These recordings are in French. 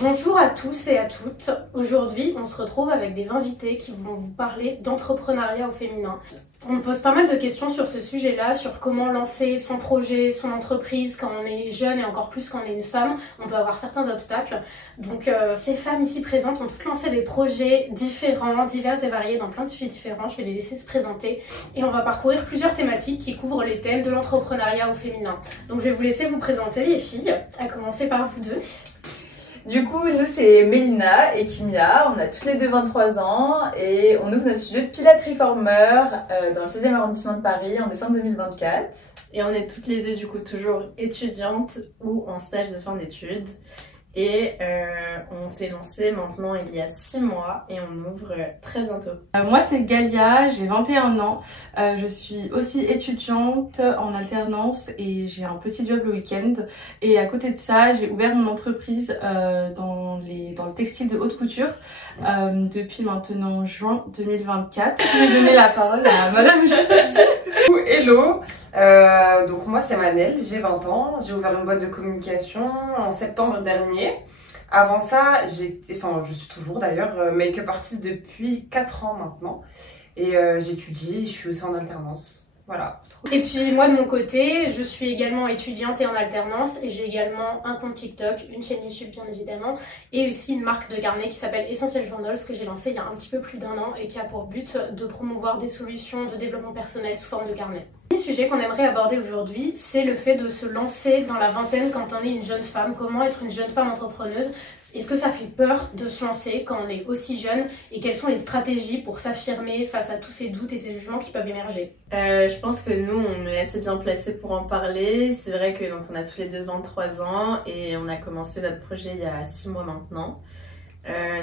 Bonjour à tous et à toutes. Aujourd'hui, on se retrouve avec des invités qui vont vous parler d'entrepreneuriat au féminin. On me pose pas mal de questions sur ce sujet-là, sur comment lancer son projet, son entreprise quand on est jeune et encore plus quand on est une femme. On peut avoir certains obstacles. Donc ces femmes ici présentes ont toutes lancé des projets différents, divers et variés dans plein de sujets différents. Je vais les laisser se présenter et on va parcourir plusieurs thématiques qui couvrent les thèmes de l'entrepreneuriat au féminin. Donc je vais vous laisser vous présenter les filles, à commencer par vous deux. Du coup, nous c'est Mélina et Kimia, on a toutes les deux 23 ans et on ouvre notre studio de Pilates Reformer dans le 16e arrondissement de Paris en décembre 2024. Et on est toutes les deux du coup toujours étudiantes ou en stage de fin d'études. Et on s'est lancé maintenant il y a 6 mois et on ouvre très bientôt. Moi c'est Galia, j'ai 21 ans, je suis aussi étudiante en alternance et j'ai un petit job le week-end. Et à côté de ça, j'ai ouvert mon entreprise dans le textile de haute couture depuis maintenant juin 2024. Je vais donner la parole à madame juste dessus. Hello, donc moi c'est Manel, j'ai 20 ans, j'ai ouvert une boîte de communication en septembre dernier. Avant ça, je suis toujours d'ailleurs make-up artiste depuis 4 ans maintenant et j'étudie, je suis aussi en alternance. Voilà. Et puis moi de mon côté, je suis également étudiante et en alternance et j'ai également un compte TikTok, une chaîne YouTube bien évidemment et aussi une marque de carnet qui s'appelle Essential Journals que j'ai lancée il y a un petit peu plus d'1 an et qui a pour but de promouvoir des solutions de développement personnel sous forme de carnet. Le sujet qu'on aimerait aborder aujourd'hui, c'est le fait de se lancer dans la vingtaine quand on est une jeune femme. Comment être une jeune femme entrepreneuse? Est-ce que ça fait peur de se lancer quand on est aussi jeune? Et quelles sont les stratégies pour s'affirmer face à tous ces doutes et ces jugements qui peuvent émerger? Je pense que nous, on est assez bien placés pour en parler. C'est vrai que donc, on a tous les deux 23 ans et on a commencé notre projet il y a 6 mois maintenant.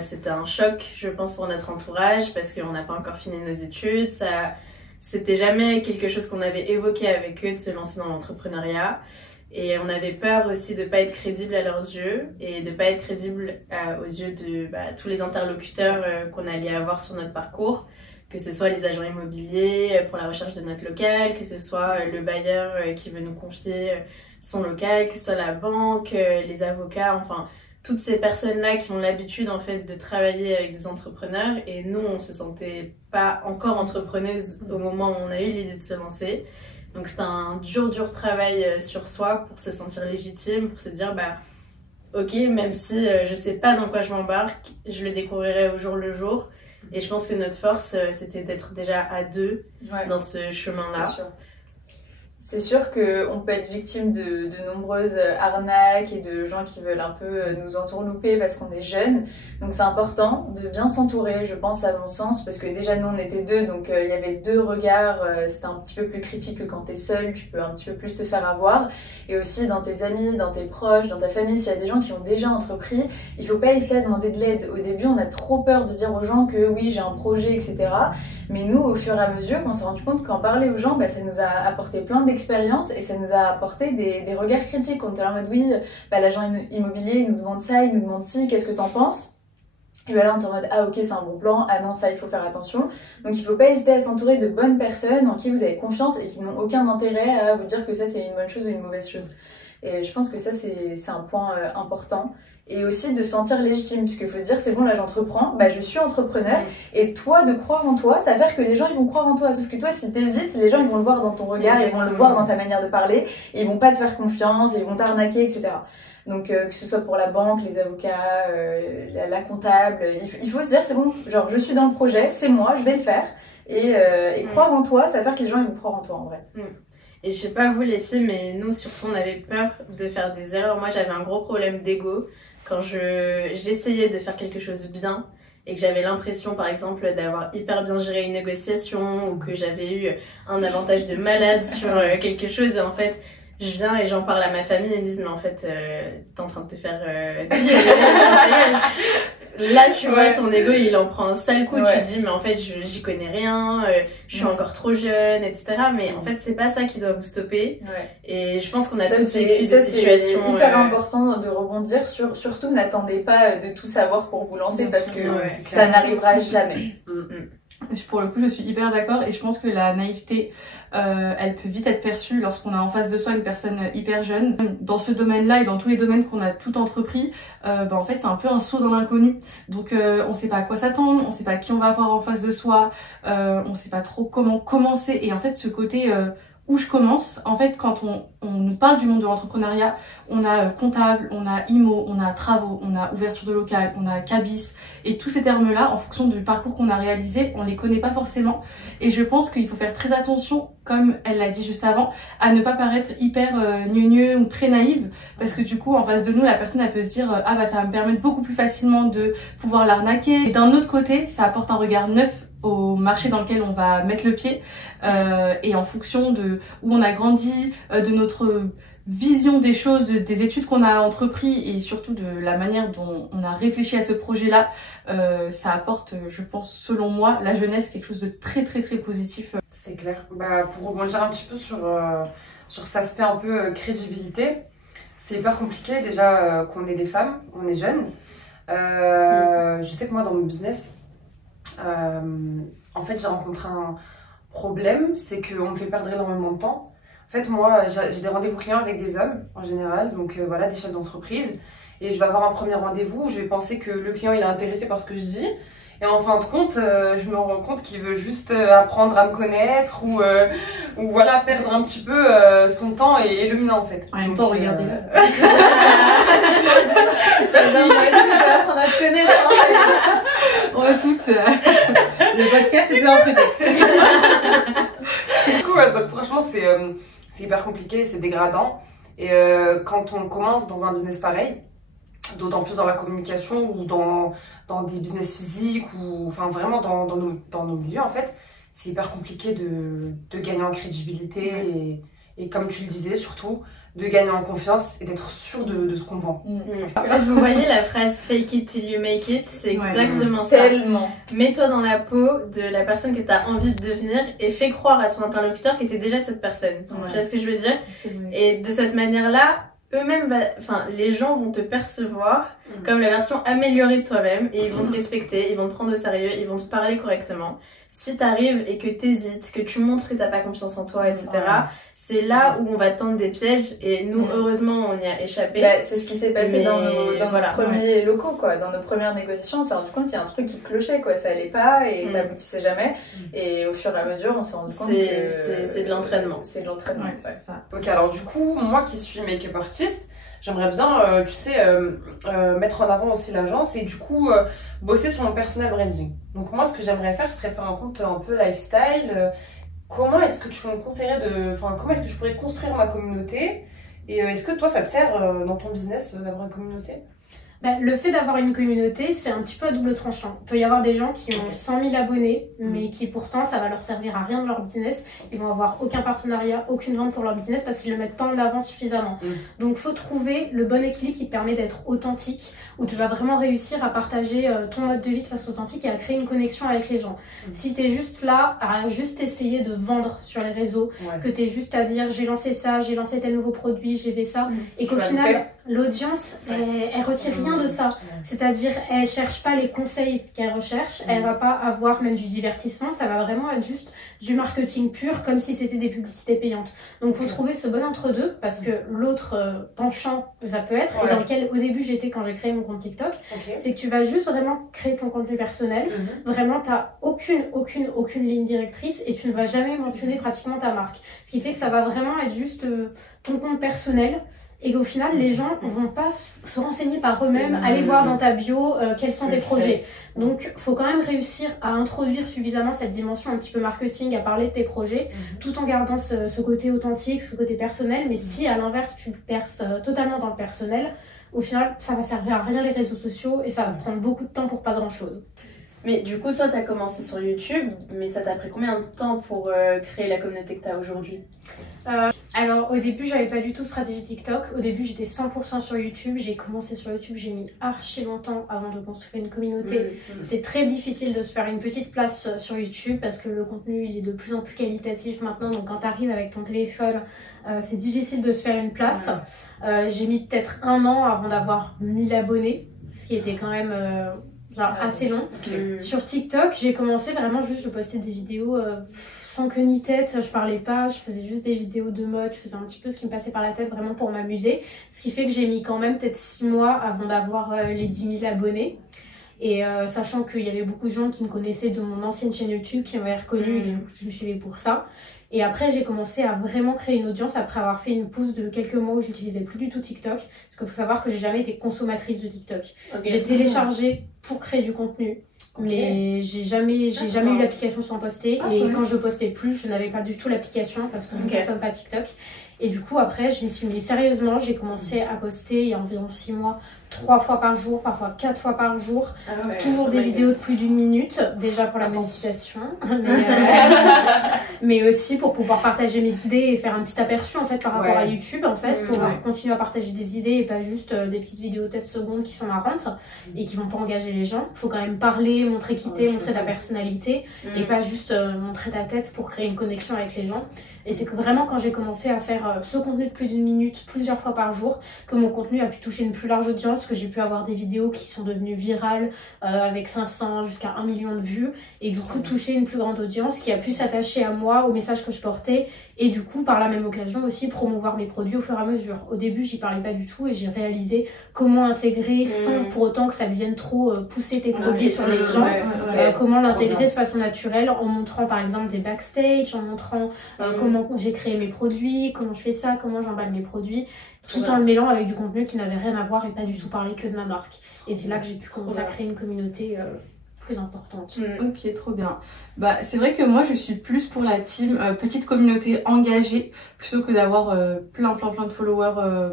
C'était un choc, je pense, pour notre entourage parce qu'on n'a pas encore fini nos études. C'était jamais quelque chose qu'on avait évoqué avec eux de se lancer dans l'entrepreneuriat. Et on avait peur aussi de ne pas être crédible à leurs yeux et de ne pas être crédible aux yeux de tous les interlocuteurs qu'on allait avoir sur notre parcours. Que ce soit les agents immobiliers pour la recherche de notre local, que ce soit le bailleur qui veut nous confier son local, que ce soit la banque, les avocats, enfin toutes ces personnes-là qui ont l'habitude en fait de travailler avec des entrepreneurs et nous on se sentait pas encore entrepreneuse au moment où on a eu l'idée de se lancer. Donc c'était un dur travail sur soi pour se sentir légitime, pour se dire ok, même si je sais pas dans quoi je m'embarque, je le découvrirai au jour le jour. Et je pense que notre force c'était d'être déjà à deux dans ce chemin-là. C'est sûr qu'on peut être victime de nombreuses arnaques et de gens qui veulent un peu nous entourlouper parce qu'on est jeunes. Donc c'est important de bien s'entourer, je pense, à mon sens, parce que déjà nous on était deux, donc il y avait 2 regards, c'était un petit peu plus critique que quand t'es seule, tu peux un petit peu plus te faire avoir. Et aussi dans tes amis, dans tes proches, dans ta famille, s'il y a des gens qui ont déjà entrepris, il faut pas hésiter à demander de l'aide. Au début on a trop peur de dire aux gens que oui j'ai un projet, etc. Mais nous, au fur et à mesure, on s'est rendu compte qu'en parler aux gens, ça nous a apporté plein d'expériences et ça nous a apporté des regards critiques. On était là en mode oui, l'agent immobilier il nous demande ça, il nous demande ci, qu'est-ce que t'en penses? Et là on est en mode ah ok c'est un bon plan, ah non ça il faut faire attention. Donc il faut pas hésiter à s'entourer de bonnes personnes en qui vous avez confiance et qui n'ont aucun intérêt à vous dire que ça c'est une bonne chose ou une mauvaise chose. Et je pense que ça c'est un point important. Et aussi de se sentir légitime, puisqu'il faut se dire c'est bon là j'entreprends, je suis entrepreneur et toi de croire en toi, ça va faire que les gens ils vont croire en toi, sauf que toi si t'hésites, les gens ils vont le voir dans ton regard, ils vont le voir dans ta manière de parler, et ils vont pas te faire confiance, ils vont t'arnaquer, etc. Donc que ce soit pour la banque, les avocats, la comptable, il faut se dire c'est bon, genre je suis dans le projet, c'est moi, je vais le faire, et croire en toi, ça va faire que les gens ils vont croire en toi en vrai. Et je sais pas vous les filles, mais nous surtout on avait peur de faire des erreurs. Moi j'avais un gros problème d'ego quand j'essayais de faire quelque chose bien et que j'avais l'impression par exemple d'avoir hyper bien géré une négociation ou que j'avais eu un avantage de malade sur quelque chose et en fait je viens et j'en parle à ma famille et ils me disent mais en fait t'es en train de te faire là tu vois ton ego il en prend un sale coup, tu te dis mais en fait j'y connais rien, je suis encore trop jeune, etc. Mais en fait c'est pas ça qui doit vous stopper. Et je pense qu'on a tous vécu des situations. C'est hyper important de rebondir surtout n'attendez pas de tout savoir pour vous lancer parce que ça n'arrivera jamais. Pour le coup, je suis hyper d'accord et je pense que la naïveté, elle peut vite être perçue lorsqu'on a en face de soi une personne hyper jeune. Dans ce domaine-là et dans tous les domaines qu'on a tout entrepris, en fait, c'est un peu un saut dans l'inconnu. Donc, on sait pas à quoi s'attendre, on sait pas qui on va avoir en face de soi, on sait pas trop comment commencer. Et en fait, ce côté où je commence, en fait, quand on nous parle du monde de l'entrepreneuriat, on a comptable, on a IMO, on a travaux, on a ouverture de local, on a cabis, et tous ces termes-là, en fonction du parcours qu'on a réalisé, on les connaît pas forcément. Et je pense qu'il faut faire très attention, comme elle l'a dit juste avant, à ne pas paraître hyper gneugneux ou très naïve, parce que du coup, en face de nous, la personne, elle peut se dire ah bah ça va me permettre beaucoup plus facilement de pouvoir l'arnaquer. Et d'un autre côté, ça apporte un regard neuf au marché dans lequel on va mettre le pied, et en fonction de où on a grandi, de notre vision des choses, des études qu'on a entrepris et surtout de la manière dont on a réfléchi à ce projet-là, ça apporte, je pense, selon moi, la jeunesse, quelque chose de très très très positif. C'est clair. Bah, pour rebondir un petit peu sur cet aspect un peu crédibilité, c'est hyper compliqué déjà qu'on est des femmes, on est jeunes. Je sais que moi dans mon business, en fait j'ai rencontré un problème, c'est qu'on me fait perdre énormément de temps. En fait moi j'ai des rendez-vous clients avec des hommes en général, donc voilà, des chefs d'entreprise, et je vais avoir un premier rendez-vous où je vais penser que le client il est intéressé par ce que je dis, et en fin de compte je me rends compte qu'il veut juste apprendre à me connaître ou voilà, perdre un petit peu son temps et le mien en fait. En même temps, regardez-le. Moi aussi, je vais apprendre à te connaître. Hein, On va toutes. le podcast était en prétexte. Du coup, donc, franchement, c'est hyper compliqué, c'est dégradant. Et quand on commence dans un business pareil, d'autant plus dans la communication ou dans des business physiques ou enfin vraiment dans nos milieux, en fait, c'est hyper compliqué de gagner en crédibilité et comme tu le disais, surtout, de gagner en confiance et d'être sûr de ce qu'on vend. En fait, vous voyez la phrase fake it till you make it, c'est exactement ça. Tellement. Mets-toi dans la peau de la personne que tu as envie de devenir et fais croire à ton interlocuteur que tu es déjà cette personne. Tu vois ce que je veux dire? Et de cette manière-là, eux-mêmes, les gens vont te percevoir comme la version améliorée de toi-même et ils vont te respecter, ils vont te prendre au sérieux, ils vont te parler correctement. Si t'arrives et que t'hésites, que tu montres que t'as pas confiance en toi, etc., c'est là où on va tendre des pièges et nous, heureusement, on y a échappé. Bah, c'est ce qui s'est passé dans nos premiers locaux, quoi. Dans nos premières négociations, on s'est rendu compte qu'il y a un truc qui clochait, quoi. Ça allait pas et ça aboutissait jamais. Et au fur et à mesure, on s'est rendu compte que c'est de l'entraînement. C'est de l'entraînement, c'est ça. Ok, alors du coup, moi qui suis make-up artiste, j'aimerais bien, tu sais, mettre en avant aussi l'agence et du coup, bosser sur mon personal branding. Donc moi, ce que j'aimerais faire, ce serait faire un compte un peu lifestyle. Comment est-ce que tu me conseillerais comment est-ce que je pourrais construire ma communauté? Et est-ce que toi, ça te sert dans ton business d'avoir une communauté? Le fait d'avoir une communauté, c'est un petit peu à double tranchant. Il peut y avoir des gens qui ont 100 000 abonnés, mais qui pourtant, ça va leur servir à rien de leur business. Ils vont avoir aucun partenariat, aucune vente pour leur business parce qu'ils ne le mettent pas en avant suffisamment. Donc, il faut trouver le bon équilibre qui te permet d'être authentique, où tu vas vraiment réussir à partager ton mode de vie de façon authentique et à créer une connexion avec les gens. Si tu es juste là à juste essayer de vendre sur les réseaux, que tu es juste à dire j'ai lancé ça, j'ai lancé tel nouveau produit, j'ai fait ça, et qu'au final, l'audience, elle retire rien de ça. C'est-à-dire, elle cherche pas les conseils qu'elle recherche, elle va pas avoir même du divertissement, ça va vraiment être juste du marketing pur, comme si c'était des publicités payantes. Donc, il faut trouver ce bon entre-deux, parce que l'autre penchant, ça peut être, et dans lequel au début j'étais quand j'ai créé mon compte TikTok, c'est que tu vas juste vraiment créer ton contenu personnel, vraiment t'as aucune ligne directrice et tu ne vas jamais mentionner pratiquement ta marque. Ce qui fait que ça va vraiment être juste ton compte personnel. Et qu'au final, les gens ne vont pas se renseigner par eux-mêmes, aller voir dans ta bio quels sont tes projets. Donc, il faut quand même réussir à introduire suffisamment cette dimension un petit peu marketing, à parler de tes projets, tout en gardant ce côté authentique, ce côté personnel. Mais si, à l'inverse, tu perces totalement dans le personnel, au final, ça va servir à rien les réseaux sociaux et ça va prendre beaucoup de temps pour pas grand-chose. Mais du coup, toi, tu as commencé sur YouTube, mais ça t'a pris combien de temps pour créer la communauté que tu as aujourd'hui? Alors, au début, j'avais pas du tout stratégie TikTok. Au début, j'étais 100% sur YouTube. J'ai commencé sur YouTube, j'ai mis archi longtemps avant de construire une communauté. C'est très difficile de se faire une petite place sur YouTube parce que le contenu, il est de plus en plus qualitatif maintenant. Donc, quand tu arrives avec ton téléphone, c'est difficile de se faire une place. J'ai mis peut-être 1 an avant d'avoir 1000 abonnés, ce qui était quand même... genre assez long. Sur TikTok, j'ai commencé vraiment juste, je postais des vidéos sans queue ni tête, je parlais pas, je faisais juste des vidéos de mode, je faisais un petit peu ce qui me passait par la tête vraiment pour m'amuser. Ce qui fait que j'ai mis quand même peut-être 6 mois avant d'avoir les 10 000 abonnés. Et sachant qu'il y avait beaucoup de gens qui me connaissaient de mon ancienne chaîne YouTube, qui m'avaient reconnue et du coup qui me suivaient pour ça. Et après, j'ai commencé à vraiment créer une audience après avoir fait une pause de quelques mois où j'utilisais plus du tout TikTok. Parce qu'il faut savoir que j'ai jamais été consommatrice de TikTok. J'ai téléchargé pour créer du contenu, mais j'ai jamais eu l'application sans poster. Et quand je postais plus, je n'avais pas du tout l'application parce que je ne consomme pas TikTok. Et du coup, après, je me suis mis sérieusement, j'ai commencé à poster il y a environ 6 mois, 3 fois par jour, parfois 4 fois par jour. Toujours des vidéos de plus d'1 minute, déjà pour la monétisation, mais aussi pour pouvoir partager mes idées et faire un petit aperçu en fait par rapport à YouTube en fait, pour continuer à partager des idées et pas juste des petites vidéos de 7 secondes qui sont marrantes et qui vont pas engager les gens. Faut quand même parler, montrer qui t'es, montrer ta personnalité et pas juste montrer ta tête pour créer une connexion avec les gens. Et c'est que vraiment quand j'ai commencé à faire ce contenu de plus d'1 minute plusieurs fois par jour que mon contenu a pu toucher une plus large audience, que j'ai pu avoir des vidéos qui sont devenues virales avec 500 jusqu'à 1 million de vues et du coup toucher une plus grande audience qui a pu s'attacher à moi, au message que je portais et du coup par la même occasion aussi promouvoir mes produits au fur et à mesure. Au début j'y parlais pas du tout et j'ai réalisé comment intégrer sans pour autant que ça devienne trop pousser tes produits sur les gens, comment l'intégrer de façon naturelle en montrant par exemple des backstage, en montrant comment j'ai créé mes produits, comment je fais ça, comment j'emballe mes produits, tout en le mêlant avec du contenu qui n'avait rien à voir et pas du tout parler que de ma marque. Et c'est là que j'ai pu commencer à créer une communauté plus importante. Ok, trop bien. Bah, c'est vrai que moi je suis plus pour la team petite communauté engagée plutôt que d'avoir plein de followers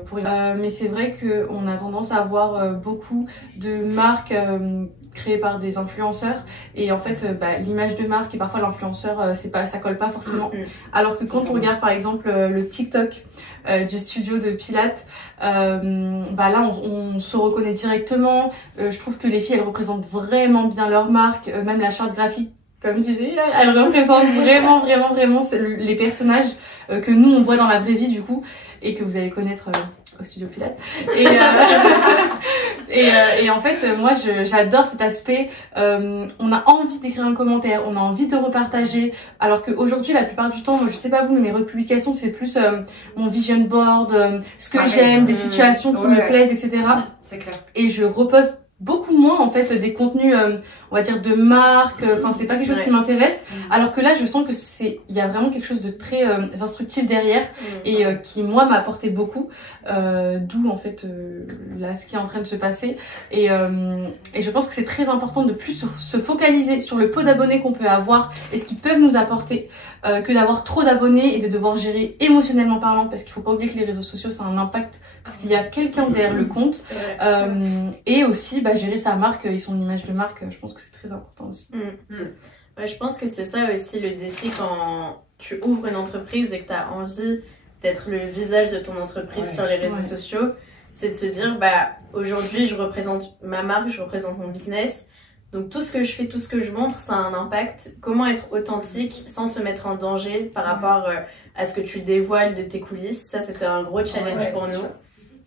mais c'est vrai qu'on a tendance à avoir beaucoup de marques créées par des influenceurs et en fait l'image de marque et parfois l'influenceur ça colle pas forcément. Alors que quand on regarde par exemple le TikTok du studio de Pilates, là on se reconnaît directement. Je trouve que les filles elles représentent vraiment bien leur marque, même la charte graphique comme je disais, elle représente vraiment les personnages que nous on voit dans la vraie vie du coup et que vous allez connaître au studio Pilates. Et en fait moi j'adore cet aspect, on a envie d'écrire un commentaire, on a envie de repartager, alors qu'aujourd'hui la plupart du temps, moi, je sais pas vous mais mes republications c'est plus mon vision board, ce que j'aime, des situations qui me plaisent, etc. C'est clair. Et je repose beaucoup moins en fait des contenus on va dire de marque, enfin c'est pas quelque chose qui m'intéresse, alors que là je sens que il y a vraiment quelque chose de très instructif derrière et qui moi m'a apporté beaucoup, d'où en fait là ce qui est en train de se passer et je pense que c'est très important de plus se focaliser sur le peu d'abonnés qu'on peut avoir et ce qu'ils peuvent nous apporter que d'avoir trop d'abonnés et de devoir gérer émotionnellement parlant, parce qu'il faut pas oublier que les réseaux sociaux ça a un impact parce qu'il y a quelqu'un derrière le compte, et aussi gérer sa marque et son image de marque, je pense que c'est très important aussi. Ouais, je pense que c'est ça aussi le défi quand tu ouvres une entreprise et que tu as envie d'être le visage de ton entreprise sur les réseaux sociaux, c'est de se dire aujourd'hui je représente ma marque, je représente mon business, donc tout ce que je fais, tout ce que je montre, ça a un impact. Comment être authentique sans se mettre en danger par rapport à ce que tu dévoiles de tes coulisses, ça c'était un gros challenge pour nous.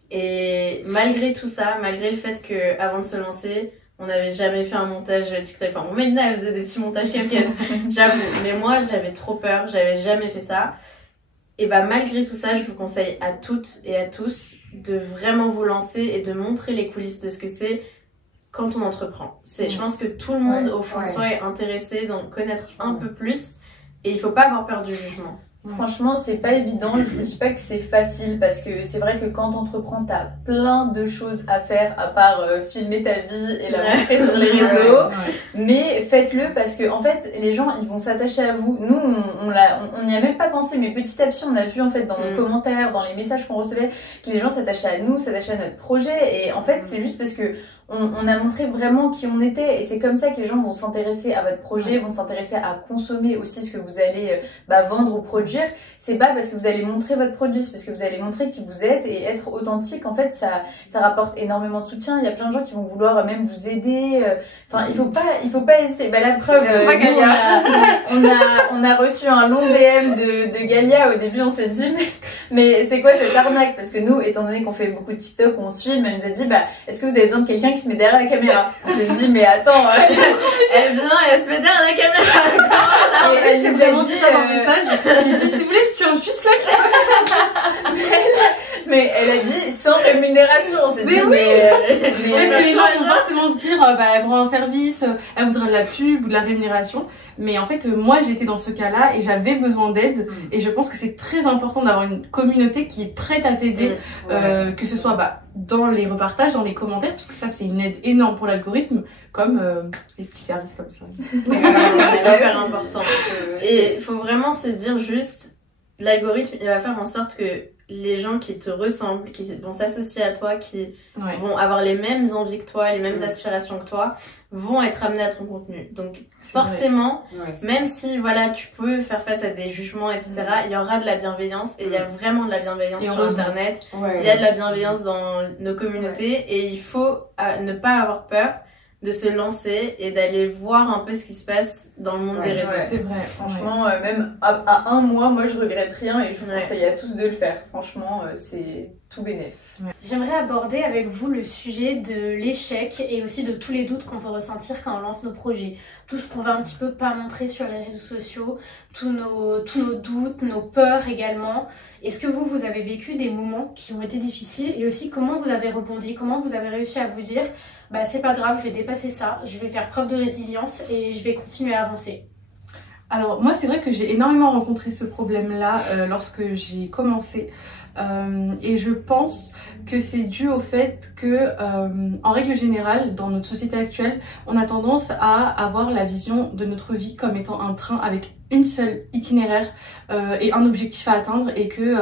Et malgré tout ça, malgré le fait que avant de se lancer, on n'avait jamais fait un montage TikTok. Enfin, Medina elle faisait des petits montages CapCut, j'avoue. Mais moi, j'avais trop peur, j'avais jamais fait ça. Et malgré tout ça, je vous conseille à toutes et à tous de vraiment vous lancer et de montrer les coulisses de ce que c'est quand on entreprend. Je pense que tout le monde au fond de soi est intéressé d'en connaître un peu plus et il faut pas avoir peur du jugement. Franchement, c'est pas évident. Je vous dis pas que c'est facile parce que c'est vrai que quand t'entreprends, t'as plein de choses à faire à part filmer ta vie et la montrer sur les réseaux. Mais faites-le parce que en fait, les gens ils vont s'attacher à vous. Nous, on n'y a même pas pensé, mais petit à petit, on a vu en fait dans nos commentaires, dans les messages qu'on recevait, que les gens s'attachaient à nous, s'attachaient à notre projet. Et en fait, c'est juste parce que on a montré vraiment qui on était et c'est comme ça que les gens vont s'intéresser à votre projet, vont s'intéresser à consommer aussi ce que vous allez vendre ou produire. C'est pas parce que vous allez montrer votre produit, c'est parce que vous allez montrer qui vous êtes et être authentique. En fait, ça rapporte énormément de soutien. Il y a plein de gens qui vont vouloir même vous aider. Enfin, il faut pas hésiter. La preuve, on a reçu un long DM de Galia. Au début, on s'est dit mais c'est quoi cette arnaque? Parce que nous, étant donné qu'on fait beaucoup de TikTok, on se filme, elle nous a dit est-ce que vous avez besoin de quelqu'un qui se met derrière la caméra. On s'est dit, mais attends. Elle vient et elle se met derrière la caméra. Et elle J'ai nous a vraiment dit, dit ça dans le message. J'ai dit, si vous voulez, je tiens juste la mais elle a dit sans rémunération. On s'est dit, oui. mais Parce que les gens vont forcément se dire, bah, elle prend un service, elle voudrait de la pub ou de la rémunération. Mais en fait, moi, j'étais dans ce cas-là et j'avais besoin d'aide. Et je pense que c'est très important d'avoir une communauté qui est prête à t'aider, que ce soit bah, dans les repartages, dans les commentaires, parce que ça, c'est une aide énorme pour l'algorithme, comme les petits services comme ça. C'est hyper important. Et il faut vraiment se dire juste, l'algorithme, il va faire en sorte que les gens qui te ressemblent, qui vont s'associer à toi, qui vont avoir les mêmes envies que toi, les mêmes aspirations que toi, vont être amenés à ton contenu. Donc forcément, même si voilà, tu peux faire face à des jugements, etc., il y aura de la bienveillance et il y a vraiment de la bienveillance sur Internet. Il y a de la bienveillance dans nos communautés et il faut ne pas avoir peur de se lancer et d'aller voir un peu ce qui se passe dans le monde des réseaux. C'est vrai. Franchement, même à un mois, moi je regrette rien et je vous conseille à tous de le faire. Franchement, c'est tout bénef. J'aimerais aborder avec vous le sujet de l'échec et aussi de tous les doutes qu'on peut ressentir quand on lance nos projets. Tout ce qu'on va un petit peu pas montrer sur les réseaux sociaux, tous nos doutes, nos peurs également. Est-ce que vous avez vécu des moments qui ont été difficiles et aussi comment vous avez rebondi, comment vous avez réussi à vous dire bah c'est pas grave, je vais dépasser ça, je vais faire preuve de résilience et je vais continuer à avancer? Alors moi c'est vrai que j'ai énormément rencontré ce problème-là lorsque j'ai commencé et je pense que c'est dû au fait que en règle générale dans notre société actuelle on a tendance à avoir la vision de notre vie comme étant un train avec une seule itinéraire et un objectif à atteindre et que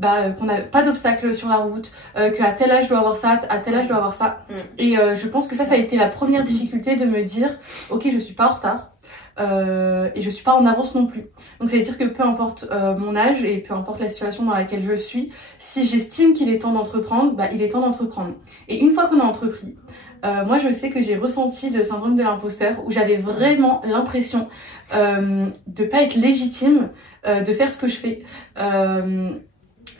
qu'on n'a pas d'obstacle sur la route, qu'à tel âge je dois avoir ça, à tel âge je dois avoir ça. Et je pense que ça a été la première difficulté de me dire ok je suis pas en retard et je suis pas en avance non plus. Donc ça veut dire que peu importe mon âge et peu importe la situation dans laquelle je suis, si j'estime qu'il est temps d'entreprendre, bah il est temps d'entreprendre. Et une fois qu'on a entrepris, moi je sais que j'ai ressenti le syndrome de l'imposteur où j'avais vraiment l'impression de pas être légitime de faire ce que je fais.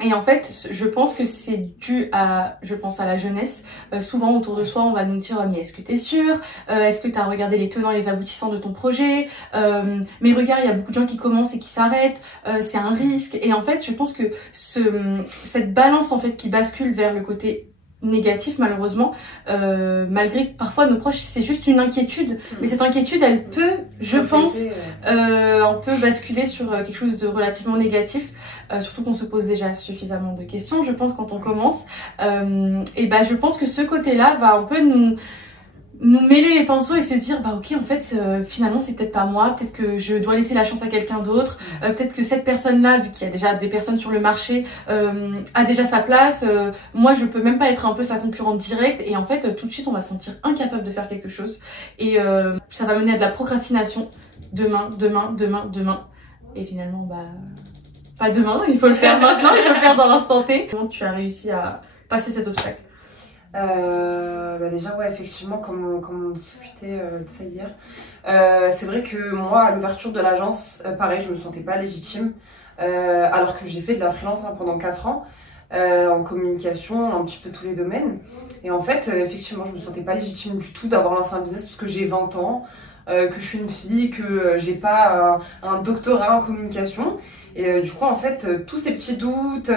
Et en fait, je pense que c'est dû à la jeunesse. Souvent autour de soi, on va nous dire mais est-ce que t'es sûr? Est-ce que t'as regardé les tenants et les aboutissants de ton projet? Mais regarde, il y a beaucoup de gens qui commencent et qui s'arrêtent. C'est un risque. Et en fait, je pense que cette balance en fait qui bascule vers le côté négatif malheureusement, malgré que parfois nos proches c'est juste une inquiétude, mais cette inquiétude elle peut, je pense, on peut basculer sur quelque chose de relativement négatif, surtout qu'on se pose déjà suffisamment de questions je pense quand on commence, et bah je pense que ce côté là va un peu nous mêler les pinceaux et se dire bah ok en fait finalement c'est peut-être pas moi, peut-être que je dois laisser la chance à quelqu'un d'autre, peut-être que cette personne là vu qu'il y a déjà des personnes sur le marché a déjà sa place, moi je peux même pas être un peu sa concurrente directe et en fait tout de suite on va se sentir incapable de faire quelque chose et ça va mener à de la procrastination, demain et finalement bah pas demain, il faut le faire maintenant, il faut le faire dans l'instant T. Comment tu as réussi à passer cet obstacle? Bah déjà ouais effectivement comme on discutait de ça hier, c'est vrai que moi à l'ouverture de l'agence pareil je me sentais pas légitime alors que j'ai fait de la freelance pendant 4 ans en communication, un petit peu tous les domaines et en fait effectivement je me sentais pas légitime du tout d'avoir lancé un business parce que j'ai 20 ans, que je suis une fille, que j'ai pas un doctorat en communication et du coup en fait tous ces petits doutes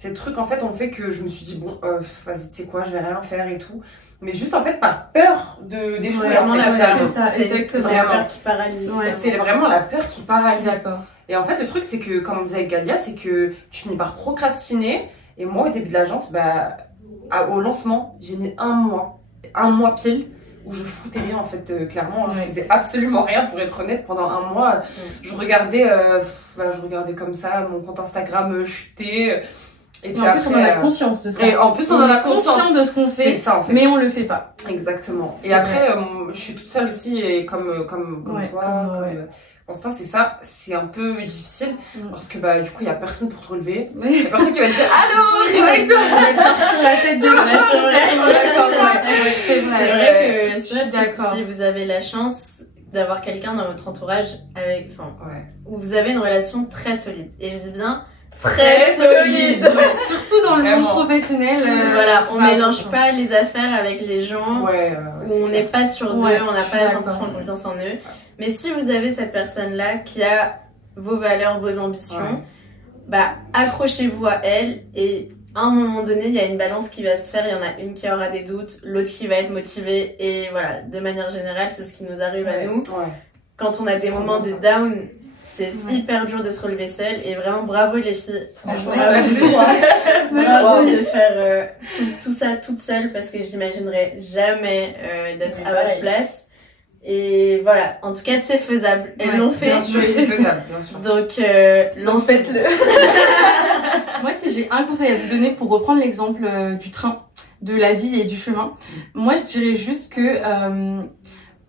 ces trucs en fait ont fait que je me suis dit bon vas-y tu sais quoi je vais rien faire et tout mais juste en fait par peur d'échouer en fait, c'est ça, exactement, c'est la peur qui paralyse. C'est vraiment la peur qui paralyse. D'accord. Et en fait le truc c'est que comme on disait avec Galia c'est que tu finis par procrastiner et moi au début de l'agence au lancement j'ai mis un mois pile où je foutais rien en fait clairement je faisais absolument rien pour être honnête pendant un mois. Je regardais comme ça mon compte Instagram chuter. Et puis en plus, on en a conscience de ça. Et en plus, on en a conscience de ce qu'on fait, ça, en fait, mais on le fait pas. Exactement. Et après, je suis toute seule aussi, et comme toi, Constant, c'est ça, c'est un peu difficile, parce que du coup, il y a personne pour te relever. Il y a personne qui va te dire allô, réveille-toi. On va sortir la tête de l'eau. C'est vrai que si vous avez la chance d'avoir quelqu'un dans votre entourage où vous avez une relation très solide. Et je dis bien très solide. Ouais, surtout dans le monde Vraiment. professionnel. Voilà, on enfin, mélange pas les affaires avec les gens. Ouais, Où on n'est pas sur d'eux, Ouais, on n'a je suis pas d'accord. 100% confiance en eux. Mais si vous avez cette personne-là qui a vos valeurs, vos ambitions, Ouais. bah accrochez-vous à elle et à un moment donné, il y a une balance qui va se faire, il y en a une qui aura des doutes, l'autre qui va être motivée et voilà, de manière générale, c'est ce qui nous arrive à nous. Ouais. Quand on a des C'est trop moments bien, de ça. down, c'est hyper dur de se relever seul et vraiment bravo les filles, franchement Ouais. bravo vous trois. Bravo Bravo. de faire tout ça toute seule parce que j'imaginerais jamais d'être Oui, à votre pareil. place. Et voilà, en tout cas c'est faisable. Elles Ouais, l'ont fait. Bien sûr, c'est faisable, bien sûr. Donc lancez-le. Moi, si j'ai un conseil à vous donner pour reprendre l'exemple du train, de la vie et du chemin, moi je dirais juste que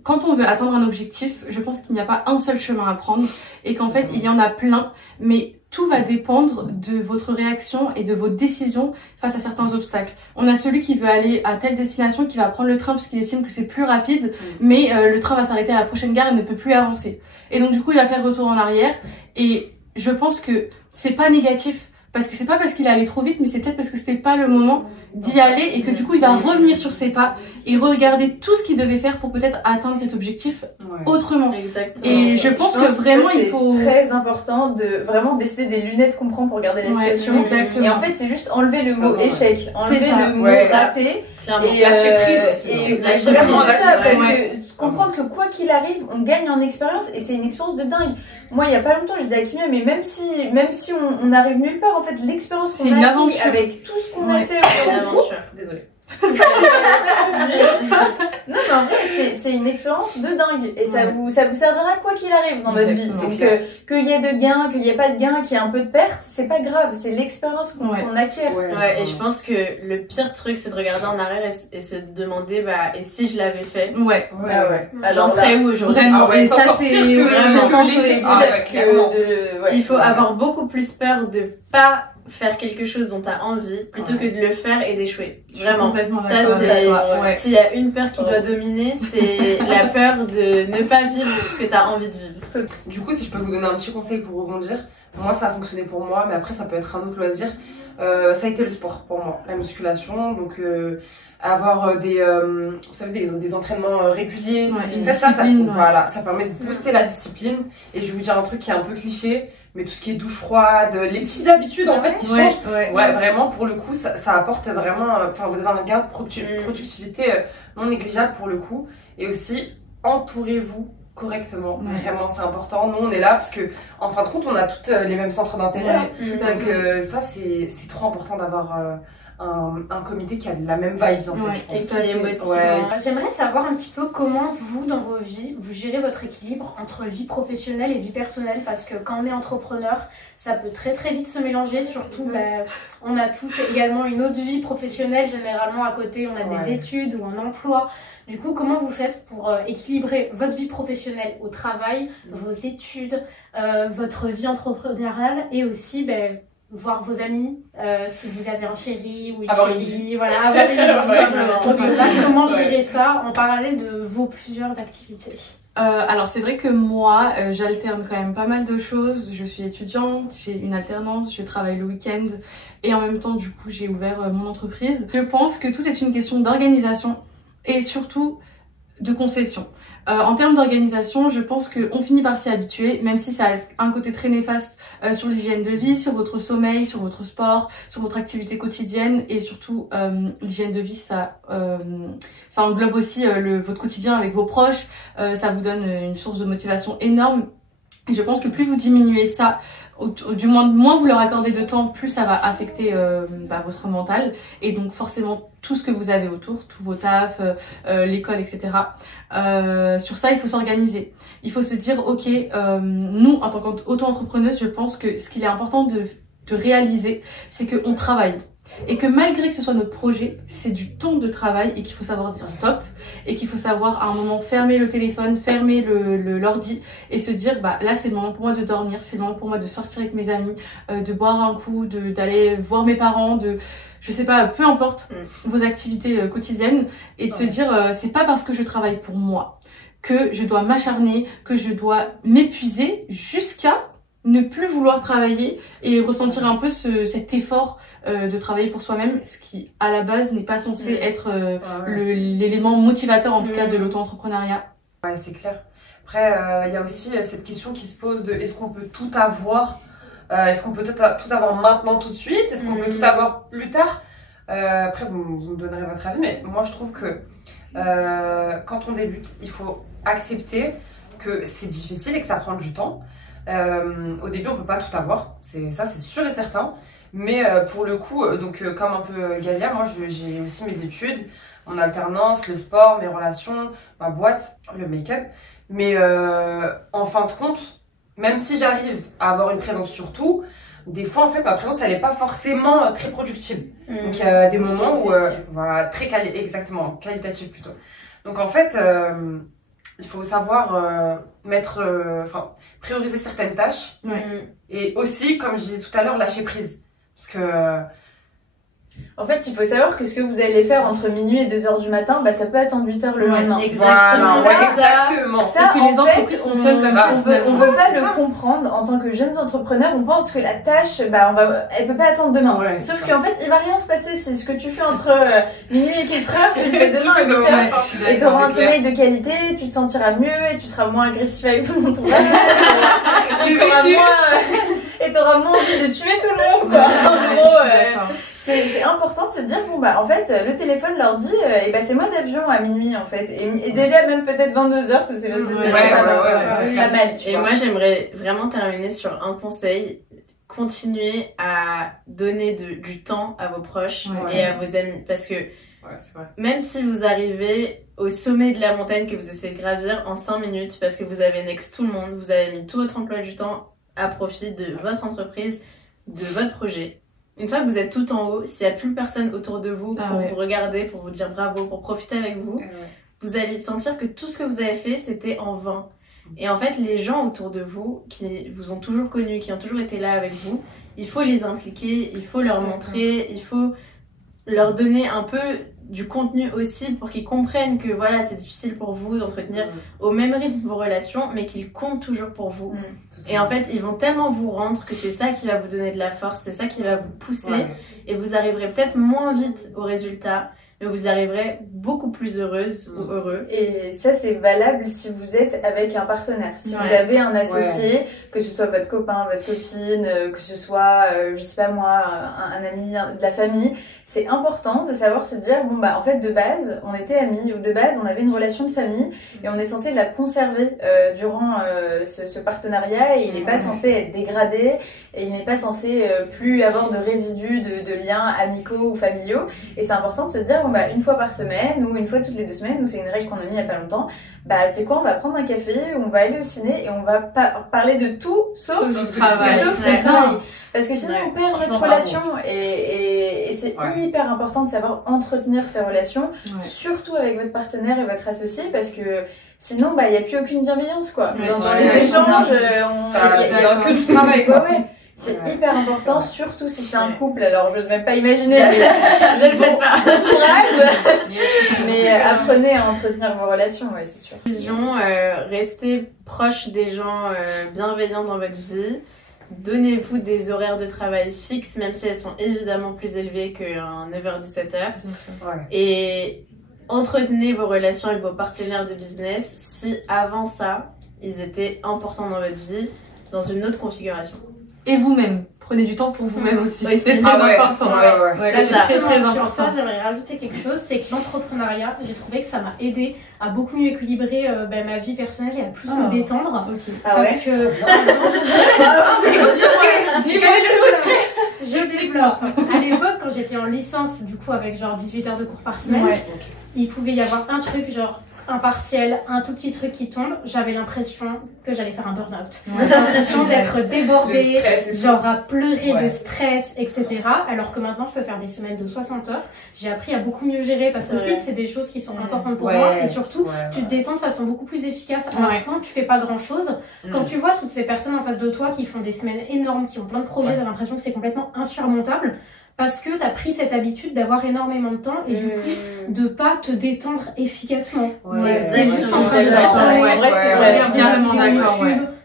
quand on veut atteindre un objectif, je pense qu'il n'y a pas un seul chemin à prendre et qu'en fait il y en a plein, mais tout va dépendre de votre réaction et de vos décisions face à certains obstacles. On a celui qui veut aller à telle destination qui va prendre le train parce qu'il estime que c'est plus rapide, mais le train va s'arrêter à la prochaine gare et ne peut plus avancer. Et donc du coup il va faire retour en arrière et je pense que c'est pas négatif. Parce que c'est pas parce qu'il est allé trop vite, mais c'est peut-être parce que c'était pas le moment d'y aller et que du coup il va revenir sur ses pas et regarder tout ce qu'il devait faire pour peut-être atteindre cet objectif Ouais. autrement. Exactement. Et je pense que vraiment il faut... C'est très important de vraiment décider des lunettes qu'on prend pour regarder la Ouais, situation. exactement. Et en fait, c'est juste enlever le mot Ouais. échec, enlever ça. le mot Ouais. raté. Clairement. Et Lâcher prise aussi, et hein. Lâcher vraiment prise, c'est ça, ouais. parce que comprendre que quoi qu'il arrive, on gagne en expérience et c'est une expérience de dingue. Moi, il y a pas longtemps, je disais à Kimia, mais même si on arrive nulle part, en fait, l'expérience qu'on C'est une a acquis aventure. avec tout ce qu'on a Ouais. fait. C'est une aventure. Désolée. Non, mais en vrai, c'est une expérience de dingue et ça vous servira quoi qu'il arrive dans votre vie. Exactement. Donc, qu'il y ait de gains, qu'il y ait pas de gains, qu'il y ait un peu de pertes, c'est pas grave. C'est l'expérience qu'on Ouais. qu'on acquiert. Ouais, et je pense que le pire truc, c'est de regarder en arrière et se demander, bah, et si je l'avais fait, Ouais, Ouais, Ah ouais. j'en Alors là, serais où aujourd'hui? vraiment. Ah ouais, Et c'est ça encore c'est pire que vraiment... l'échec. Ah ouais, que clairement. ouais. Il faut Ouais. avoir beaucoup plus peur de pas faire quelque chose dont t'as envie plutôt Ouais. que de le faire et d'échouer. Je suis Vraiment. complètement Ça, d'accord c'est- avec toi. Ouais. S'il y a une peur qui doit dominer, c'est la peur de ne pas vivre ce que t'as envie de vivre. Du coup, si je peux vous donner un petit conseil pour rebondir, moi ça a fonctionné pour moi, mais après ça peut être un autre loisir. Ça a été le sport pour moi, la musculation, donc avoir vous savez, des entraînements réguliers. Ouais, une En fait, ça, discipline, ouais. voilà, ça permet de booster la discipline. Et je vais vous dire un truc qui est un peu cliché, mais tout ce qui est douche froide, les petites habitudes en fait qui Ouais, changent. ouais. Ouais, vraiment, pour le coup, ça apporte vraiment. Enfin, vous avez un gain de productivité non négligeable pour le coup. Et aussi, entourez-vous correctement. Ouais. Vraiment, c'est important. Nous, on est là parce que, en fin de compte, on a toutes les mêmes centres d'intérêt. Ouais, tout à Donc, fait. ça, c'est trop important d'avoir un comité qui a de la même vibe, en Ouais, fait. Et je pense. qui est motivant. Ouais. J'aimerais savoir un petit peu comment vous, dans vos vies, vous gérez votre équilibre entre vie professionnelle et vie personnelle, parce que quand on est entrepreneur, ça peut très très vite se mélanger, surtout on a toutes également une autre vie professionnelle, généralement à côté on a des Ouais. études ou un emploi. Du coup, comment vous faites pour équilibrer votre vie professionnelle au travail, vos études, votre vie entrepreneuriale et aussi voir vos amis, si vous avez un chéri ou une Avoir une chérie, voilà, avoir une vie. simplement. Donc là, comment Ouais. gérer ça en parallèle de vos plusieurs activités? Alors c'est vrai que moi j'alterne quand même pas mal de choses. Je suis étudiante, j'ai une alternance, je travaille le week-end et en même temps du coup j'ai ouvert mon entreprise. Je pense que tout est une question d'organisation et surtout de concession. En termes d'organisation, je pense qu'on finit par s'y habituer, même si ça a un côté très néfaste sur l'hygiène de vie, sur votre sommeil, sur votre sport, sur votre activité quotidienne et surtout l'hygiène de vie, ça englobe aussi votre quotidien avec vos proches, ça vous donne une source de motivation énorme. Et je pense que plus vous diminuez ça, du moins vous leur accordez de temps, plus ça va affecter votre mental et donc forcément tout ce que vous avez autour, tous vos tafs, l'école, etc. Sur ça, il faut s'organiser. Il faut se dire, ok, nous en tant qu'auto-entrepreneuse, je pense que ce qu'il est important de réaliser, c'est qu'on travaille. Et que malgré que ce soit notre projet, c'est du temps de travail et qu'il faut savoir dire stop et qu'il faut savoir à un moment fermer le téléphone, fermer l'ordi et se dire bah là c'est le moment pour moi de dormir, c'est le moment pour moi de sortir avec mes amis, de boire un coup, d'aller voir mes parents, je sais pas, peu importe vos activités quotidiennes et de se dire c'est pas parce que je travaille pour moi que je dois m'acharner, que je dois m'épuiser jusqu'à ne plus vouloir travailler et ressentir un peu cet effort de travailler pour soi-même, ce qui à la base n'est pas censé être l'élément motivateur en tout cas de l'auto-entrepreneuriat. Ouais, c'est clair. Après, il y a aussi cette question qui se pose de est-ce qu'on peut tout avoir est-ce qu'on peut tout avoir maintenant tout de suite? Est-ce qu'on peut tout avoir plus tard? Après, vous me donnerez votre avis, mais moi je trouve que quand on débute, il faut accepter que c'est difficile et que ça prend du temps. Au début, on peut pas tout avoir, c'est sûr et certain. Mais pour le coup, comme un peu Galia, moi j'ai aussi mes études, mon alternance, le sport, mes relations, ma boîte, le make-up. Mais en fin de compte, même si j'arrive à avoir une présence sur tout, des fois en fait ma présence elle n'est pas forcément très productive. Donc il y a des moments où voilà, exactement, qualitative plutôt. Donc en fait il faut savoir prioriser certaines tâches et aussi comme je disais tout à l'heure lâcher prise parce que en fait, il faut savoir que ce que vous allez faire entre minuit et 2h du matin, bah, ça peut attendre 8h le lendemain. Exactement. Exactement. Ça, et puis les entreprises fonctionnent comme ça. On veut pas le comprendre en tant que jeunes entrepreneurs. On pense que la tâche, elle peut pas attendre demain. Ouais, sauf qu'en fait, il va rien se passer si ce que tu fais entre minuit et 4h, tu le fais demain à 8h. Et tu auras un sommeil de qualité, tu te sentiras mieux et tu seras moins agressif avec ton entourage. Et t'auras moins envie de tuer tout le monde, quoi. En gros, c'est important de se dire, bon, bah, en fait, le téléphone leur dit, c'est mode avion à minuit, en fait. Et déjà, même peut-être 22h, ça c'est parce que c'est pas mal, tu vois. Et moi, j'aimerais vraiment terminer sur un conseil. Continuez à donner du temps à vos proches et à vos amis. Parce que même si vous arrivez au sommet de la montagne que vous essayez de gravir en 5 minutes, parce que vous avez next tout le monde, vous avez mis tout votre emploi du temps à profit de votre entreprise, de votre projet. Une fois que vous êtes tout en haut, s'il n'y a plus personne autour de vous pour vous regarder, pour vous dire bravo, pour profiter avec vous, vous allez sentir que tout ce que vous avez fait, c'était en vain. Et en fait, les gens autour de vous, qui vous ont toujours connus, qui ont toujours été là avec vous, il faut les impliquer, il faut leur montrer, il faut leur donner un peu du contenu aussi pour qu'ils comprennent que voilà, c'est difficile pour vous d'entretenir au même rythme vos relations, mais qu'ils comptent toujours pour vous. Et en fait, ils vont tellement vous rendre que c'est ça qui va vous donner de la force, c'est ça qui va vous pousser, et vous arriverez peut-être moins vite au résultat, mais vous arriverez beaucoup plus heureuse ou heureux. Et ça, c'est valable si vous êtes avec un partenaire. Si vous avez un associé, que ce soit votre copain, votre copine, que ce soit, je sais pas moi, un ami, de la famille, c'est important de savoir se dire, bon bah en fait de base, on était amis, ou de base, on avait une relation de famille, et on est censé la conserver durant ce partenariat, et il n'est pas censé être dégradé, et il n'est pas censé plus avoir de résidus de liens amicaux ou familiaux. Et c'est important de se dire, bon bah une fois par semaine, ou une fois toutes les 2 semaines, ou c'est une règle qu'on a mis il y a pas longtemps, bah tu sais quoi, on va prendre un café, on va aller au ciné, et on va parler de tout sauf le travail. Parce que sinon on perd notre relation, et c'est hyper important de savoir entretenir ces relations, surtout avec votre partenaire et votre associé, parce que sinon bah il n'y a plus aucune bienveillance quoi. Dans les échanges, il y a que du travail quoi. C'est hyper important, surtout si c'est un couple. Alors, j'ose même pas imaginer. Je le fais pas. Mais apprenez à entretenir vos relations, c'est sûr. Conclusion, restez proche des gens bienveillants dans votre vie. Donnez-vous des horaires de travail fixes, même si elles sont évidemment plus élevées qu'un 9h-17h. Et entretenez vos relations avec vos partenaires de business si avant ça, ils étaient importants dans votre vie, dans une autre configuration. Et vous-même, prenez du temps pour vous-même aussi. C'est très important. C'est très important. Sur ça, j'aimerais rajouter quelque chose, c'est que l'entrepreneuriat, j'ai trouvé que ça m'a aidé à beaucoup mieux équilibrer ma vie personnelle et à plus me détendre. Parce que je développe. À l'époque, quand j'étais en licence, du coup, avec genre 18 heures de cours par semaine, il pouvait y avoir un truc genre un partiel, un tout petit truc qui tombe, j'avais l'impression que j'allais faire un burn-out. J'ai l'impression d'être débordée, genre à pleurer de stress, etc. Alors que maintenant, je peux faire des semaines de 60 heures. J'ai appris à beaucoup mieux gérer parce que aussi, c'est des choses qui sont importantes pour moi. Et surtout, tu te détends de façon beaucoup plus efficace. Alors quand tu fais pas grand-chose, quand tu vois toutes ces personnes en face de toi qui font des semaines énormes, qui ont plein de projets, t'as l'impression que c'est complètement insurmontable. Parce que tu as pris cette habitude d'avoir énormément de temps et du coup de pas te détendre efficacement. C'est juste en train de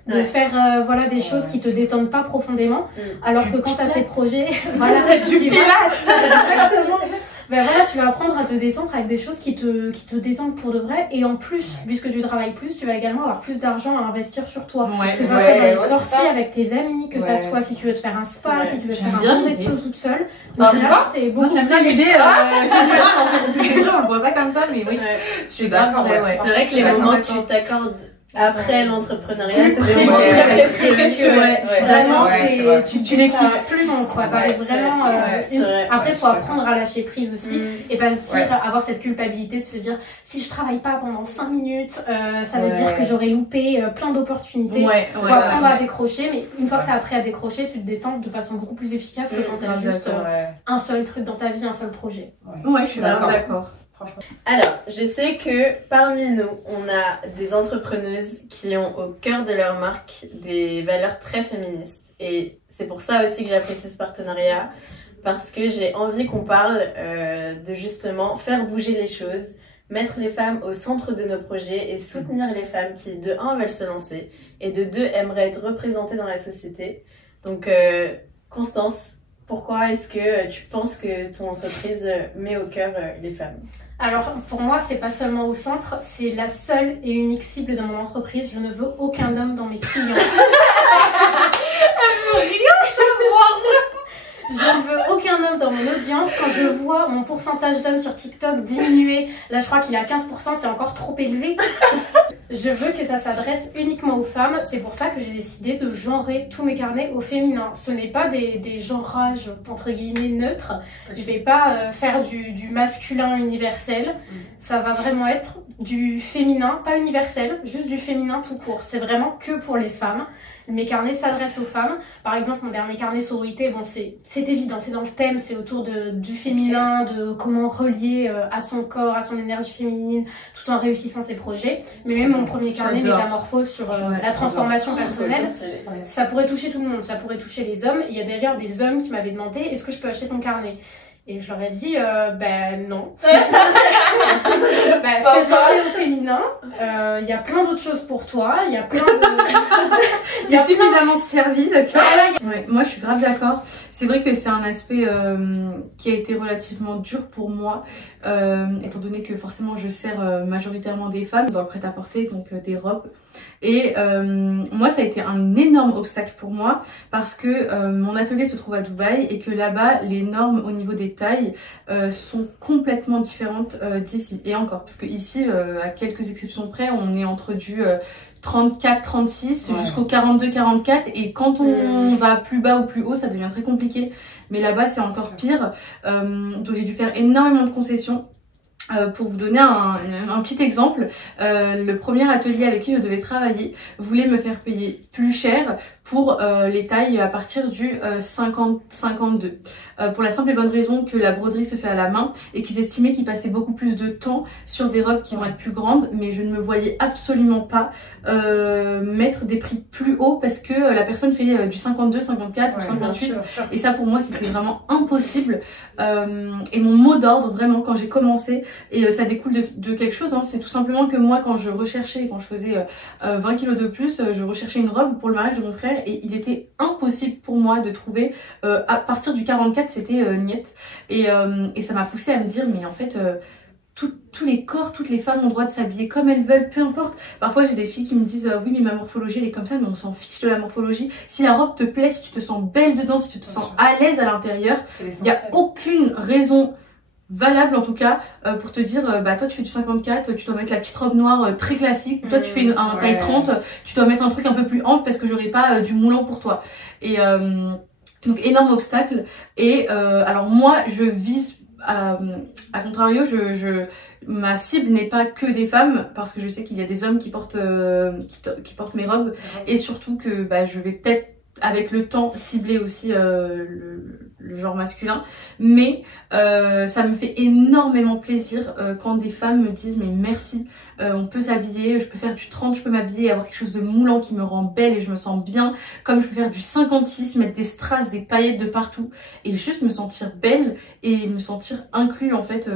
de faire voilà, des choses qui te détendent pas profondément, alors que quand tu as tes projets, voilà, Du pilates. exactement. Ben voilà, tu vas apprendre à te détendre avec des choses qui te détendent pour de vrai. Et en plus, puisque tu travailles plus, tu vas également avoir plus d'argent à investir sur toi. Que ça soit dans les sorties avec tes amis, que ça soit si tu veux te faire un spa, si tu veux te faire un bon resto toute seule. Donc là, c'est beaucoup j'aime bien l'idée. J'aime bien, en fait, c'est vrai, on le voit pas comme ça, mais oui. Je suis d'accord. C'est vrai que les moments que tu t'accordes après l'entrepreneuriat, c'est très précieux. Vraiment, tu les kiffes plus, quoi. T'arrives vraiment. Après, il faut apprendre à lâcher prise aussi et pas se dire, avoir cette culpabilité de se dire, si je travaille pas pendant 5 minutes, ça veut dire que j'aurais loupé plein d'opportunités. Faut apprendre à décrocher, mais une fois que t'as appris à décrocher, tu te détends de façon beaucoup plus efficace que quand t'as juste un seul truc dans ta vie, un seul projet. Ouais, je suis d'accord. Alors, je sais que parmi nous, on a des entrepreneuses qui ont au cœur de leur marque des valeurs très féministes. Et c'est pour ça aussi que j'apprécie ce partenariat, parce que j'ai envie qu'on parle de justement faire bouger les choses, mettre les femmes au centre de nos projets et soutenir les femmes qui, de un, veulent se lancer et de deux, aimeraient être représentées dans la société. Donc, Constance, pourquoi est-ce que tu penses que ton entreprise met au cœur les femmes ? Alors, pour moi, c'est pas seulement au centre, c'est la seule et unique cible de mon entreprise. Je ne veux aucun homme dans mes clients. Elle veut rien savoir. Je ne veux aucun homme dans mon audience. Quand je vois mon pourcentage d'hommes sur TikTok diminuer, là je crois qu'il est à 15%, c'est encore trop élevé. Je veux que ça s'adresse uniquement aux femmes. C'est pour ça que j'ai décidé de genrer tous mes carnets au féminin. Ce n'est pas des genrages entre guillemets neutres. Je vais pas faire du masculin universel. Ça va vraiment être du féminin, pas universel, juste du féminin tout court. C'est vraiment que pour les femmes. Mes carnets s'adressent aux femmes. Par exemple, mon dernier carnet sororité, bon, c'est évident, c'est dans le thème, c'est autour du féminin, de comment relier à son corps, à son énergie féminine, tout en réussissant ses projets. Mais même mon premier carnet, Métamorphose, sur la transformation personnelle, ça pourrait toucher tout le monde, ça pourrait toucher les hommes. Il y a d'ailleurs des hommes qui m'avaient demandé, est-ce que je peux acheter ton carnet ? Et je leur ai dit, ben non. C'est genré au féminin. Il y a plein d'autres choses pour toi. Il y a plein de... Il est suffisamment servi, d'accord. Ouais, moi, je suis grave d'accord. C'est vrai que c'est un aspect qui a été relativement dur pour moi, étant donné que forcément je sers majoritairement des femmes dans le prêt-à-porter, donc des robes. Et moi, ça a été un énorme obstacle pour moi parce que mon atelier se trouve à Dubaï et que là-bas, les normes au niveau des tailles sont complètement différentes d'ici. Et encore, parce que ici, à quelques exceptions près, on est entre du 34-36 jusqu'au 42-44 et quand on va plus bas ou plus haut, ça devient très compliqué. Mais là-bas, c'est encore pire. Donc j'ai dû faire énormément de concessions. Pour vous donner un petit exemple, le premier atelier avec qui je devais travailler voulait me faire payer plus cher pour les tailles à partir du 50-52. Pour la simple et bonne raison que la broderie se fait à la main et qu'ils estimaient qu'ils passaient beaucoup plus de temps sur des robes qui vont être plus grandes, mais je ne me voyais absolument pas mettre des prix plus hauts parce que la personne fait du 52, 54 ou 58 bien sûr. Et ça pour moi c'était vraiment impossible. Et mon mot d'ordre vraiment quand j'ai commencé, et ça découle de quelque chose, hein, c'est tout simplement que moi quand je faisais 20 kilos de plus, je recherchais une robe pour le mariage de mon frère et il était impossible pour moi de trouver, à partir du 44 c'était niette, et ça m'a poussée à me dire mais en fait tous les corps, toutes les femmes ont le droit de s'habiller comme elles veulent, peu importe. Parfois j'ai des filles qui me disent oui mais ma morphologie elle est comme ça, mais on s'en fiche de la morphologie. Si la robe te plaît, si tu te sens belle dedans, si tu te sens à l'aise à l'intérieur, il n'y a aucune raison valable en tout cas pour te dire bah toi tu fais du 54, tu dois mettre la petite robe noire très classique, toi tu fais un taille 30, tu dois mettre un truc un peu plus ample parce que j'aurai pas du moulant pour toi. Et donc énorme obstacle. Et alors moi je vise à contrario, ma cible n'est pas que des femmes parce que je sais qu'il y a des hommes qui portent mes robes et surtout que bah, je vais peut-être avec le temps cibler aussi le genre masculin, mais ça me fait énormément plaisir quand des femmes me disent mais merci, on peut s'habiller, je peux faire du 30, je peux m'habiller, avoir quelque chose de moulant qui me rend belle et je me sens bien, comme je peux faire du 56, mettre des strass, des paillettes de partout et juste me sentir belle et me sentir inclus en fait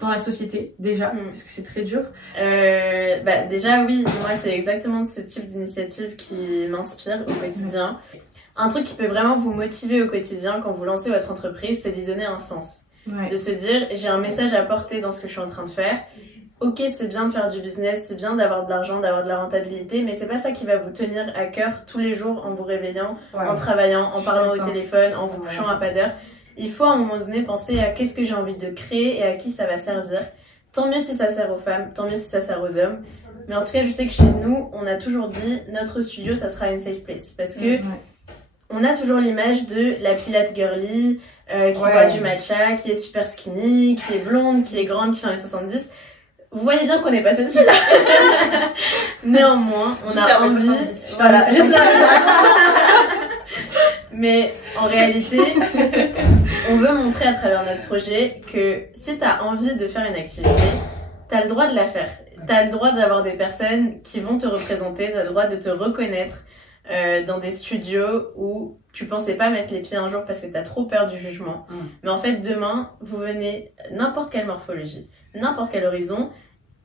dans la société déjà, parce que c'est très dur. Déjà oui, moi c'est exactement ce type d'initiative qui m'inspire au quotidien. Un truc qui peut vraiment vous motiver au quotidien quand vous lancez votre entreprise, c'est d'y donner un sens. De se dire, j'ai un message à porter dans ce que je suis en train de faire. Ok, c'est bien de faire du business, c'est bien d'avoir de l'argent, d'avoir de la rentabilité, mais c'est pas ça qui va vous tenir à cœur tous les jours en vous réveillant, en travaillant, en parlant au téléphone, en vous couchant à pas d'heure. Il faut à un moment donné penser à qu'est-ce que j'ai envie de créer et à qui ça va servir. Tant mieux si ça sert aux femmes, tant mieux si ça sert aux hommes. Mais en tout cas, je sais que chez nous, on a toujours dit, notre studio, ça sera une safe place. Parce que on a toujours l'image de la Pilate girly, qui boit du matcha, qui est super skinny, qui est blonde, qui est grande, qui fait 1m70. Vous voyez bien qu'on n'est pas cette fille-là. Néanmoins, on a envie... Voilà, mais en réalité, on veut montrer à travers notre projet que si tu as envie de faire une activité, tu as le droit de la faire. Tu as le droit d'avoir des personnes qui vont te représenter, tu as le droit de te reconnaître dans des studios où tu pensais pas mettre les pieds un jour parce que tu as trop peur du jugement. Mais en fait, demain, vous venez n'importe quelle morphologie, n'importe quel horizon,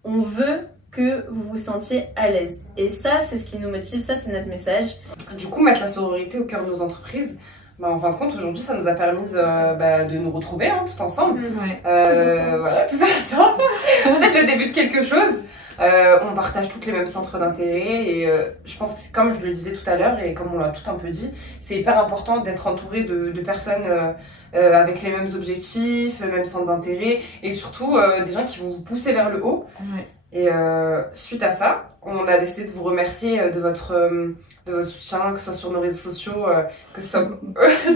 on veut que vous vous sentiez à l'aise. Et ça, c'est ce qui nous motive, ça, c'est notre message. Du coup, mettre la sororité au cœur de nos entreprises, en fin de compte, aujourd'hui, ça nous a permis de nous retrouver tout ensemble. Voilà, tout ensemble. Peut-être le début de quelque chose. On partage toutes les mêmes centres d'intérêt et je pense que c'est comme je le disais tout à l'heure et comme on l'a tout un peu dit, c'est hyper important d'être entouré de personnes avec les mêmes objectifs, les mêmes centres d'intérêt et surtout des gens qui vont vous pousser vers le haut. Et suite à ça, on a décidé de vous remercier de votre soutien, que ce soit sur nos réseaux sociaux, que ce soit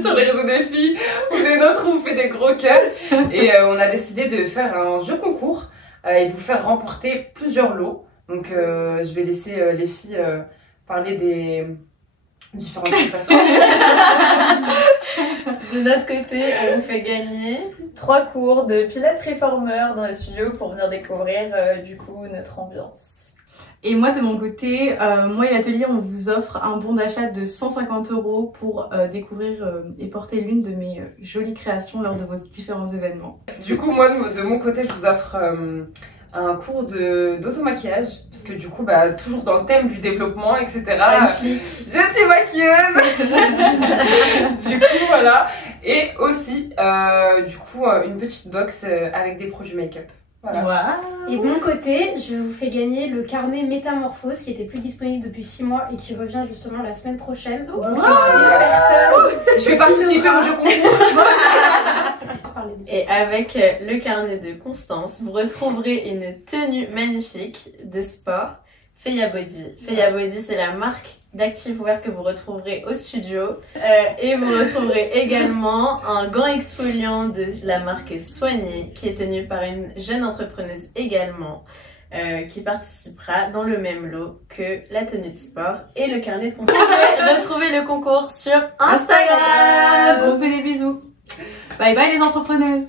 sur les réseaux des filles ou des nôtres où on fait des gros cœurs. Et on a décidé de faire un jeu concours et de vous faire remporter plusieurs lots. Donc je vais laisser les filles parler des différentes façons. De notre côté, on vous fait gagner 3 cours de Pilates Reformer dans le studio pour venir découvrir du coup notre ambiance. Et moi de mon côté, moi et l'atelier, on vous offre un bon d'achat de 150 € pour découvrir et porter l'une de mes jolies créations lors de vos différents événements. Du coup, moi de mon côté, je vous offre un cours d'automaquillage, parce que du coup, toujours dans le thème du développement, etc. Magnifique. Je suis maquilleuse. Du coup, voilà. Et aussi, du coup, une petite box avec des produits make-up. Voilà. Wow. Et de mon côté, je vous fais gagner le carnet Métamorphose qui était plus disponible depuis 6 mois et qui revient justement la semaine prochaine. Donc, je vais participer au jeu concours. Et avec le carnet de Constance, vous retrouverez une tenue magnifique de sport Feya Body. Feya Body, c'est la marque d'activewear que vous retrouverez au studio. Et vous retrouverez également un gant exfoliant de la marque Soigné qui est tenu par une jeune entrepreneuse également. Qui participera dans le même lot que la tenue de sport et le carnet de concours. Retrouvez le concours sur Instagram. On fait des bisous. Bye bye les entrepreneuses.